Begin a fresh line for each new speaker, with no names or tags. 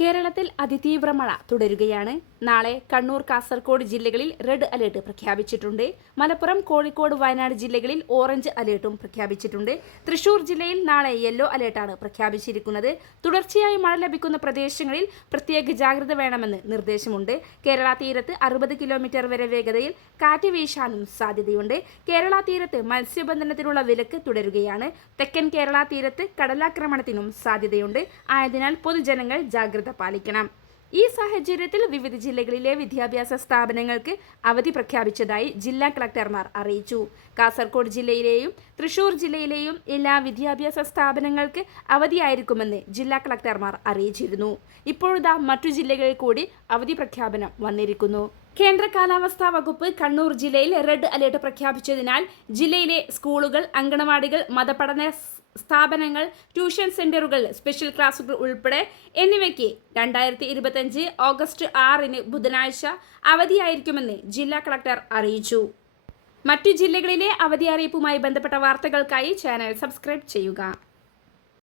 കേരളത്തിൽ അതിതീവ്ര മഴ തുടരുകയാണ്. നാളെ കണ്ണൂർ കാസർഗോഡ് ജില്ലകളിൽ റെഡ് അലേർട്ട് പ്രഖ്യാപിച്ചിട്ടുണ്ട്. മലപ്പുറം കോഴിക്കോട് വയനാട് ജില്ലകളിൽ ഓറഞ്ച് അലേർട്ടും പ്രഖ്യാപിച്ചിട്ടുണ്ട്. തൃശൂർ ജില്ലയിൽ നാളെ യെല്ലോ അലേർട്ടാണ് പ്രഖ്യാപിച്ചിരിക്കുന്നത്. തുടർച്ചയായി മഴ ലഭിക്കുന്ന പ്രദേശങ്ങളിൽ പ്രത്യേക ജാഗ്രത വേണമെന്ന് നിർദ്ദേശമുണ്ട്. കേരള തീരത്ത് അറുപത് കിലോമീറ്റർ വരെ വേഗതയിൽ കാറ്റ് വീശാനും സാധ്യതയുണ്ട്. കേരള തീരത്ത് മത്സ്യബന്ധനത്തിനുള്ള വിലക്ക് തുടരുകയാണ്. തെക്കൻ കേരള തീരത്ത് കടലാക്രമണത്തിനും സാധ്യതയുണ്ട്. ആയതിനാൽ പൊതുജനങ്ങൾ ജാഗ്രത പാലിക്കണം. ഈ സാഹചര്യത്തിൽ വിവിധ ജില്ലകളിലെ വിദ്യാഭ്യാസ സ്ഥാപനങ്ങൾക്ക് അവധി പ്രഖ്യാപിച്ചതായി ജില്ലാ കളക്ടർമാർ അറിയിച്ചു. കാസർഗോഡ് ജില്ലയിലെയും തൃശൂർ ജില്ലയിലെയും എല്ലാ വിദ്യാഭ്യാസ സ്ഥാപനങ്ങൾക്ക് അവധിയായിരിക്കുമെന്ന് ജില്ലാ കളക്ടർമാർ അറിയിച്ചിരുന്നു. ഇപ്പോഴിതാ മറ്റു ജില്ലകളിൽ കൂടി അവധി പ്രഖ്യാപനം വന്നിരിക്കുന്നു. കേന്ദ്ര കാലാവസ്ഥാ വകുപ്പ് കണ്ണൂർ ജില്ലയിൽ റെഡ് അലേർട്ട് പ്രഖ്യാപിച്ചതിനാൽ ജില്ലയിലെ സ്കൂളുകൾ അങ്കണവാടികൾ മതപഠന സ്ഥാപനങ്ങൾ ട്യൂഷൻ സെന്ററുകൾ സ്പെഷ്യൽ ക്ലാസുകൾ ഉൾപ്പെടെ എന്നിവയ്ക്ക് രണ്ടായിരത്തി ഇരുപത്തഞ്ച് ഓഗസ്റ്റ് ആറിന് ബുധനാഴ്ച അവധിയായിരിക്കുമെന്ന് ജില്ലാ കളക്ടർ അറിയിച്ചു. മറ്റു ജില്ലകളിലെ അവധി അറിയിപ്പുമായി ബന്ധപ്പെട്ട വാർത്തകൾക്കായി ചാനൽ സബ്സ്ക്രൈബ് ചെയ്യുക.